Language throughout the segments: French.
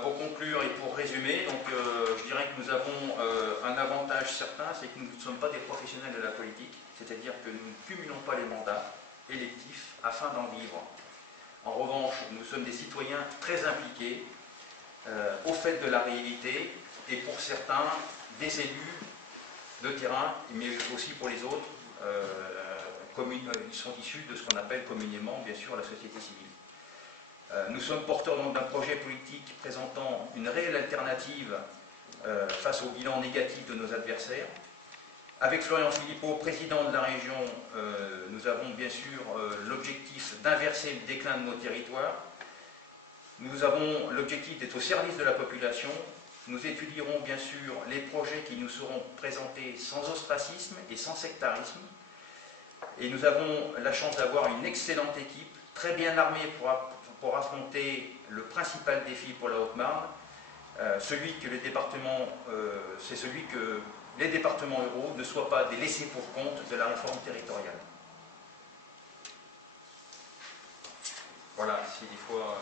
pour conclure et pour résumer, je dirais que nous avons un avantage certain, c'est que nous ne sommes pas des professionnels de la politique, c'est-à-dire que nous ne cumulons pas les mandats électifs afin d'en vivre. En revanche, nous sommes des citoyens très impliqués, au fait de la réalité, et pour certains, des élus de terrain, mais aussi pour les autres, ils sont issus de ce qu'on appelle communément, bien sûr, la société civile. Nous sommes porteurs donc d'un projet politique présentant une réelle alternative face au bilan négatif de nos adversaires. Avec Florian Philippot, président de la région, nous avons bien sûr l'objectif d'inverser le déclin de nos territoires. Nous avons l'objectif d'être au service de la population. Nous étudierons bien sûr les projets qui nous seront présentés sans ostracisme et sans sectarisme. Et nous avons la chance d'avoir une excellente équipe, très bien armée pour affronter le principal défi pour la Haute-Marne, celui que les départements ruraux ne soient pas des laissés-pour-compte de la réforme territoriale. Voilà, si des fois...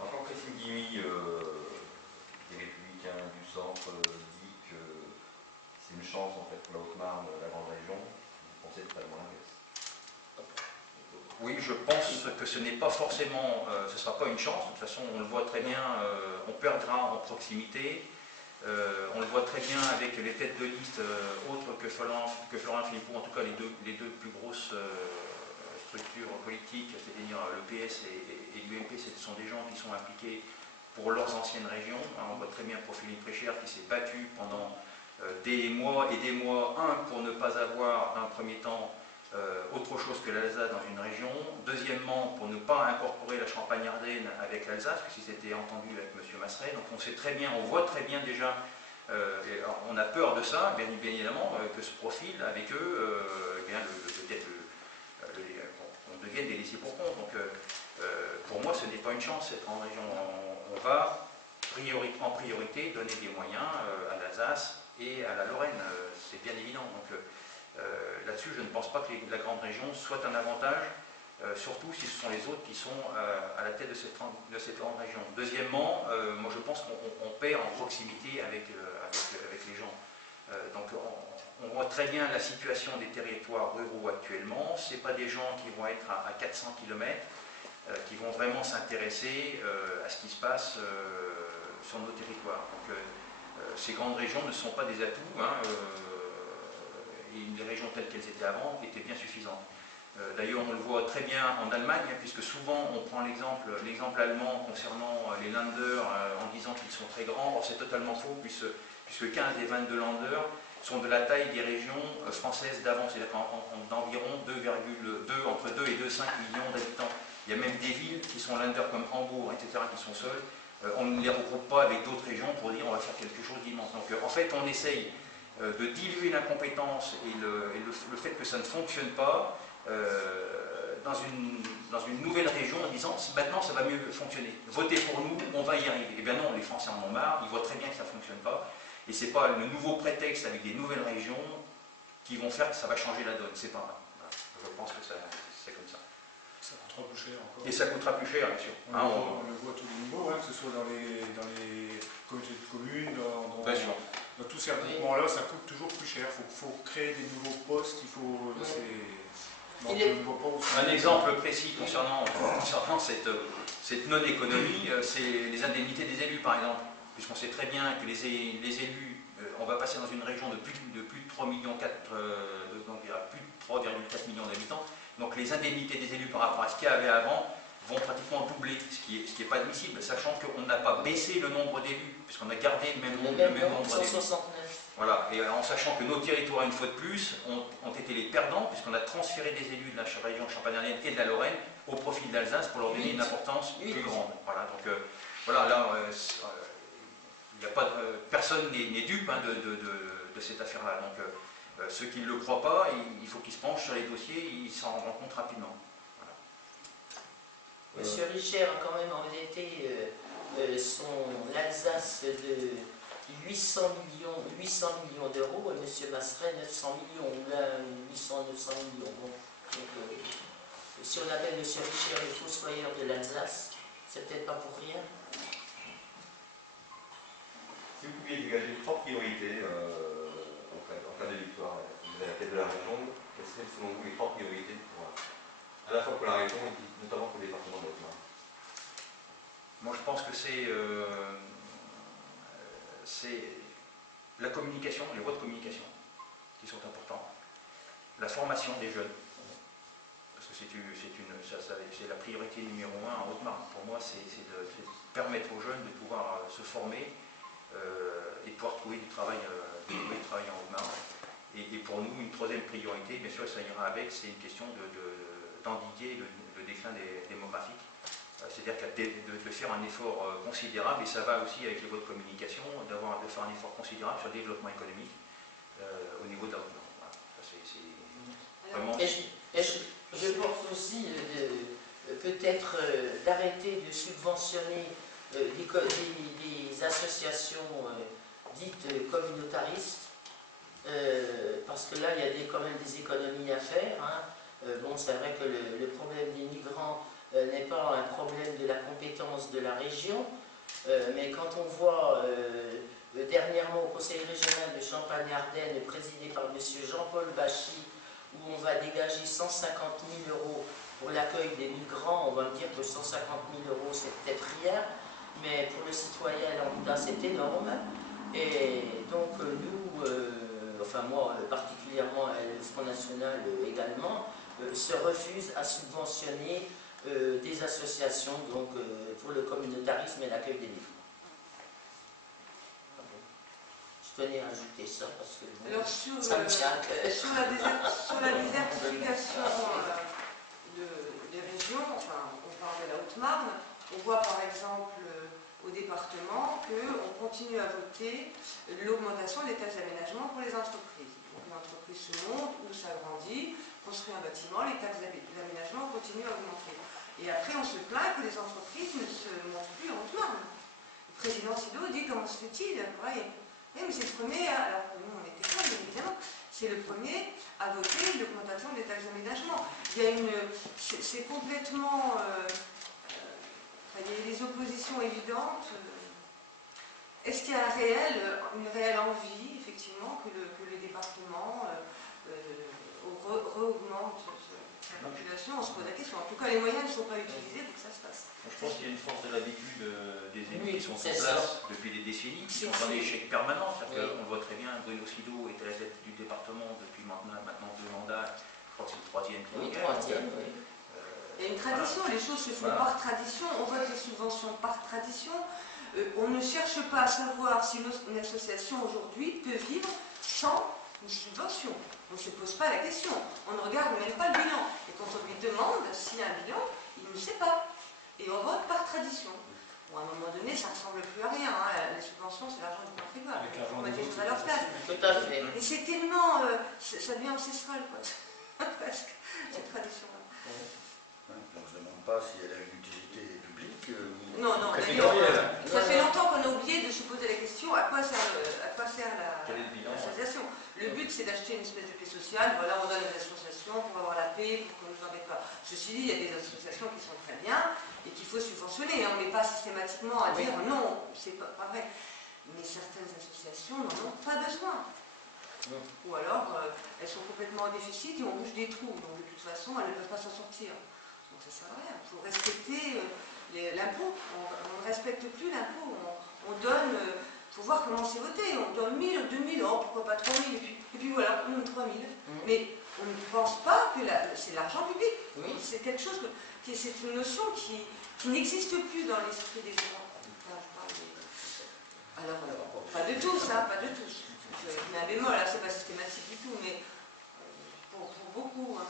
Jean-Christine Guilluy, des Républicains du Centre, dit que c'est une chance en fait pour la Haute-Marne, la grande région. Vous pensez totalement l'inverse? Oui, je pense que ce n'est pas forcément, ce ne sera pas une chance. De toute façon, on le voit très bien, on perdra en proximité. On le voit très bien avec les têtes de liste autres que Florian Philippot, en tout cas les deux plus grosses structures politiques, c'est-à-dire le PS et l'UMP, ce sont des gens qui sont impliqués pour leurs anciennes régions. On voit très bien pour Philippe Réchère qui s'est battu pendant des mois et des mois, pour ne pas avoir, dans un premier temps, autre chose que l'Alsace dans une région. Deuxièmement, pour ne pas incorporer la Champagne-Ardenne avec l'Alsace, si c'était entendu avec M. Masseret. Donc on sait très bien, on voit très bien déjà, on a peur de ça, bien évidemment, que ce profil avec eux, on devienne des laissés pour compte. Donc pour moi, ce n'est pas une chance d'être en région. On va en priorité donner des moyens à l'Alsace et à la Lorraine, c'est bien évident. Donc là-dessus, je ne pense pas que la grande région soit un avantage, surtout si ce sont les autres qui sont à la tête de cette grande région. Deuxièmement, moi je pense qu'on perd en proximité avec les gens. Donc on voit très bien la situation des territoires ruraux actuellement. Ce n'est pas des gens qui vont être à 400 km, qui vont vraiment s'intéresser à ce qui se passe sur nos territoires. Donc ces grandes régions ne sont pas des atouts, et les régions telles qu'elles étaient avant étaient bien suffisantes. D'ailleurs, on le voit très bien en Allemagne, puisque souvent on prend l'exemple allemand concernant les Länder en disant qu'ils sont très grands. Or, c'est totalement faux, puisque 15 des 22 Länder sont de la taille des régions françaises d'avant, c'est-à-dire d'environ entre 2 et 2,5 millions d'habitants. Il y a même des villes qui sont Länder comme Hambourg, etc., qui sont seules. On ne les regroupe pas avec d'autres régions pour dire on va faire quelque chose d'immense. Donc en fait, on essaye de diluer l'incompétence et le fait que ça ne fonctionne pas dans une nouvelle région en disant maintenant ça va mieux fonctionner. Votez pour nous, on va y arriver. Eh bien non, les Français en ont marre, ils voient très bien que ça ne fonctionne pas. Et ce n'est pas le nouveau prétexte avec des nouvelles régions qui vont faire que ça va changer la donne. C'est pas vrai. Je pense que c'est comme ça. Ça coûtera plus cher encore. Et ça coûtera plus cher, bien sûr. On le voit à tous les niveaux, que ce soit dans les communautés de communes, dans tous ces regroupements-là, ça coûte toujours plus cher. Il faut créer des nouveaux postes, il faut... Un exemple précis concernant cette non-économie, c'est les indemnités des élus, par exemple. Puisqu'on sait très bien que les élus, on va passer dans une région de plus de 3,4 millions d'habitants. Donc les indemnités des élus par rapport à ce qu'il y avait avant vont pratiquement doubler, ce qui est pas admissible, sachant qu'on n'a pas baissé le nombre d'élus, puisqu'on a gardé le même nombre d'élus. 169. Voilà, et en sachant que nos territoires, une fois de plus, ont été les perdants, puisqu'on a transféré des élus de la région Champagne-Ardenne et de la Lorraine au profit de l'Alsace pour leur donner une importance plus grande. Voilà, donc voilà, là, il n'y a pas personne n'est dupe de cette affaire-là. Donc ceux qui ne le croient pas, il faut qu'ils se penchent sur les dossiers, ils s'en rendront compte rapidement. Voilà. Monsieur Richer a quand même endetté l'Alsace de 800 millions d'euros, et M. Masseret 900 millions, ou là 800-900 millions. Donc, si on appelle M. Richer le fossoyeur de l'Alsace, C'est peut-être pas pour rien. Si vous pouviez dégager 3 priorités en cas de victoire, vous avez la tête de la région, quelles seraient selon vous les 3 priorités à la fois pour la région et notamment pour le département de Haute-Marne? Moi, je pense que c'est la communication, les voies de communication qui sont importantes, la formation des jeunes, parce que c'est la priorité numéro 1 en Haute-Marne. Pour moi, c'est de permettre aux jeunes de pouvoir se former et de pouvoir trouver du travail en Haute-Marne. Et pour nous, une troisième priorité, bien sûr, ça ira avec, c'est une question d'endiguer le déclin démographique. C'est-à-dire de faire un effort considérable, et ça va aussi avec les voies de communication, de faire un effort considérable sur le développement économique au niveau de la Haute-Marne. Voilà. Je pense aussi peut-être d'arrêter de subventionner des associations dites communautaristes, parce que là, il y a quand même des économies à faire. Hein. Bon, c'est vrai que le problème des migrants n'est pas un problème de la compétence de la région, mais quand on voit dernièrement au Conseil régional de Champagne-Ardenne, présidé par M. Jean-Paul Bachy, où on va dégager 150 000 € pour l'accueil des migrants, on va me dire que 150 000 € c'est peut-être rien, mais pour le citoyen lambda c'est énorme. Et donc nous, enfin moi particulièrement, le Front National également, se refuse à subventionner des associations donc, pour le communautarisme et l'accueil des migrants. Je tenais à ajouter ça parce que alors, ça me tient à cœur. Sur la désertification des régions, enfin on parle de la Haute-Marne, on voit par exemple au département qu'on continue à voter l'augmentation des taxes d'aménagement pour les entreprises. Donc une entreprise se monte ou s'agrandit, construit un bâtiment, les taxes d'aménagement continuent à augmenter. Et après, on se plaint que les entreprises ne se montent plus en Haute-Marne. Le président Sido dit comment se fait-il? Oui, mais c'est le premier, alors que nous on était pas, bien évidemment, c'est le premier à voter l'augmentation des taxes d'aménagement. Il y a c'est complètement, il y a des oppositions évidentes. Est-ce qu'il y a une réelle envie, effectivement, que le département re-augmente la population? On se pose la question. En tout cas, les moyens ne sont pas utilisés pour que ça se passe. Je pense qu'il y a une force de l'habitude des élus qui sont en c'est place depuis des décennies, qui sont en échec permanent. On le voit très bien, Bruno Sido est à la tête du département depuis maintenant 2 mandats. Je crois que c'est le 3e. Oui, 3e, oui. Il y a une tradition, les choses se font par tradition, on vote les subventions par tradition. On ne cherche pas à savoir si une association aujourd'hui peut vivre sans une subvention. On ne se pose pas la question, on ne regarde même pas le bilan. Et quand on lui demande s'il y a un bilan, il ne sait pas. Et on vote par tradition. Bon, à un moment donné, ça ne ressemble plus à rien. Hein. Les subventions, c'est l'argent du contribuable. Il faut mettre les choses à leur place. Tout à fait. Et c'est tellement... ça devient ancestral, quoi. Parce que cette tradition-là. On ne se demande pas si elle a une utilité publique. Non, d'ailleurs, ça fait longtemps qu'on a oublié de se poser la question à quoi sert l'association. Le but, c'est d'acheter une espèce de paix sociale. Voilà, on donne aux associations pour avoir la paix, pour qu'on ne nous embête pas. Ceci dit, il y a des associations qui sont très bien et qu'il faut subventionner. On ne met pas systématiquement à dire non, c'est pas vrai. Mais certaines associations n'en ont pas besoin. Ou alors, elles sont complètement en déficit et on bouge des trous. Donc, de toute façon, elles ne peuvent pas s'en sortir. Donc, ça ne sert à rien. Il faut respecter l'impôt. On ne respecte plus l'impôt. On donne, il faut voir comment c'est voté. On donne 1000, 2000, oh, pourquoi pas 3000, et puis voilà, on donne 3000. Mais on ne pense pas que c'est l'argent public. Oui. C'est quelque chose c'est une notion qui n'existe plus dans l'esprit des gens. Alors, pas de tous, hein, pas de tous. Il y a un bémol, là, c'est pas systématique du tout, mais pour beaucoup. Hein.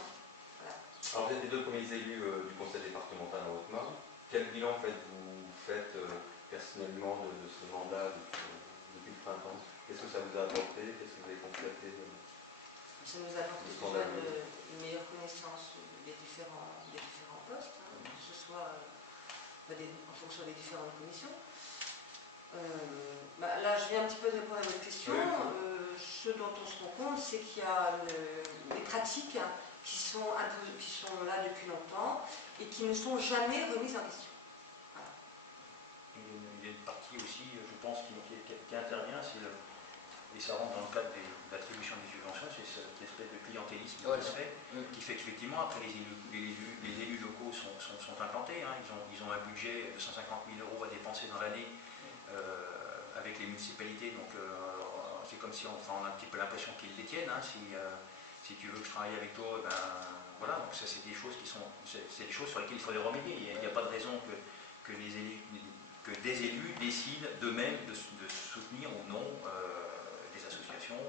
Voilà. Alors, vous êtes les 2 premiers élus du conseil départemental en Haute-Marne. Quel bilan faites-vous personnellement de ce mandat depuis le printemps? Qu'est-ce que ça vous a apporté? Qu'est-ce que vous avez constaté? Ça nous a apporté déjà une meilleure connaissance des différents postes, hein, que ce soit en fonction des différentes commissions. Là, je viens un petit peu de répondre à votre question. Ce dont on se rend compte, c'est qu'il y a des pratiques qui sont là depuis longtemps et qui ne sont jamais remises en question. Voilà. aussi, je pense, qui intervient, et ça rentre dans le cadre de l'attribution des subventions, c'est cette espèce de clientélisme qui fait qu'effectivement, après les élus locaux sont implantés, hein, ils ont un budget de 150 000 € à dépenser dans l'année avec les municipalités, donc c'est comme si on a un petit peu l'impression qu'ils les tiennent, hein, si tu veux que je travaille avec toi, ben voilà, donc ça c'est des choses c'est des choses sur lesquelles il faudrait remédier. Il n'y a pas de raison que des élus décident d'eux-mêmes de soutenir ou non des associations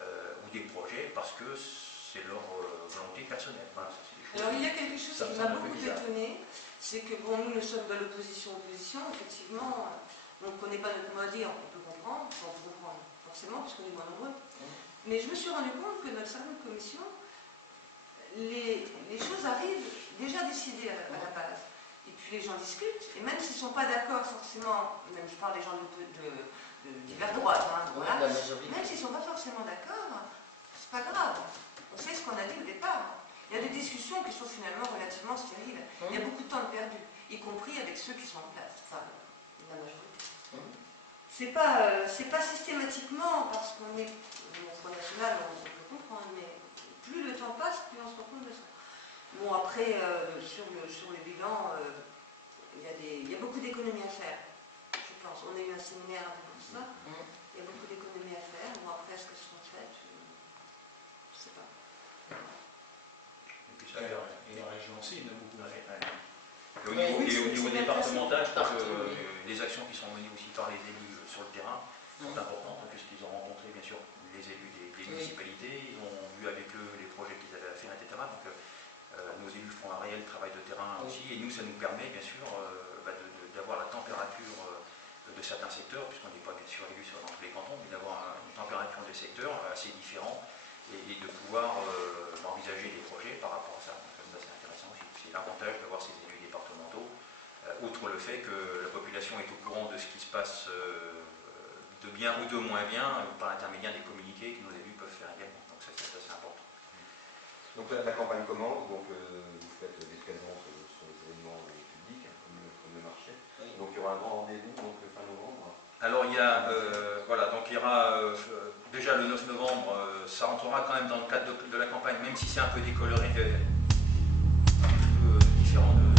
ou des projets parce que c'est leur volonté personnelle. Voilà, alors il y a quelque chose qui m'a beaucoup étonné, c'est que bon, nous sommes dans l'opposition, effectivement, on ne connaît pas notre mot à dire, on peut comprendre, on peut comprendre forcément, parce qu'on est moins nombreux. Mais je me suis rendu compte que notre cerveau de commission, les choses arrivent déjà décidées à la base. Et puis les gens discutent, et même s'ils ne sont pas d'accord forcément, même je parle des gens de divers droites, hein, voilà, même s'ils ne sont pas forcément d'accord, c'est pas grave. On sait ce qu'on a dit au départ. Il y a des discussions qui sont finalement relativement stériles. Il y a beaucoup de temps perdu, y compris avec ceux qui sont en place, enfin, la majorité. C'est pas systématiquement parce qu'on est au Front National, on peut comprendre, mais plus le temps passe, plus on se rend compte de ça. Bon, après, sur le bilan, il y a beaucoup d'économies à faire, je pense. On a eu un séminaire pour ça. Il y a beaucoup d'économies à faire. Bon, après, est-ce qu'elles seront faites? Je ne sais pas. Et puis ça, et la région aussi, il y en a beaucoup. Et au niveau départemental, je crois que les actions qui sont menées aussi par les élus sur le terrain sont importantes, puisqu'ils ont rencontré bien sûr les élus des municipalités, ils ont vu avec eux les projets qu'ils avaient à faire, etc. Donc nos élus font un réel travail de terrain aussi, et nous ça nous permet bien sûr d'avoir la température de certains secteurs, puisqu'on n'est pas bien sûr élus dans tous les cantons, mais d'avoir une température des secteurs assez différents et de pouvoir envisager des projets par rapport à ça. Donc ça c'est intéressant aussi. C'est l'avantage d'avoir ces élus départementaux, outre le fait que la population est au courant de ce qui se passe de bien ou de moins bien par l'intermédiaire des communiqués que nos élus peuvent faire également. Donc ça c'est assez important. Donc là, la campagne commence, donc vous faites des présences sur les événements publics, comme le marché. Donc il y aura un grand rendez-vous, donc fin novembre. Alors il y a, donc il y aura déjà le 9 novembre, ça rentrera quand même dans le cadre de la campagne, même si c'est un peu décoloré, un peu différent de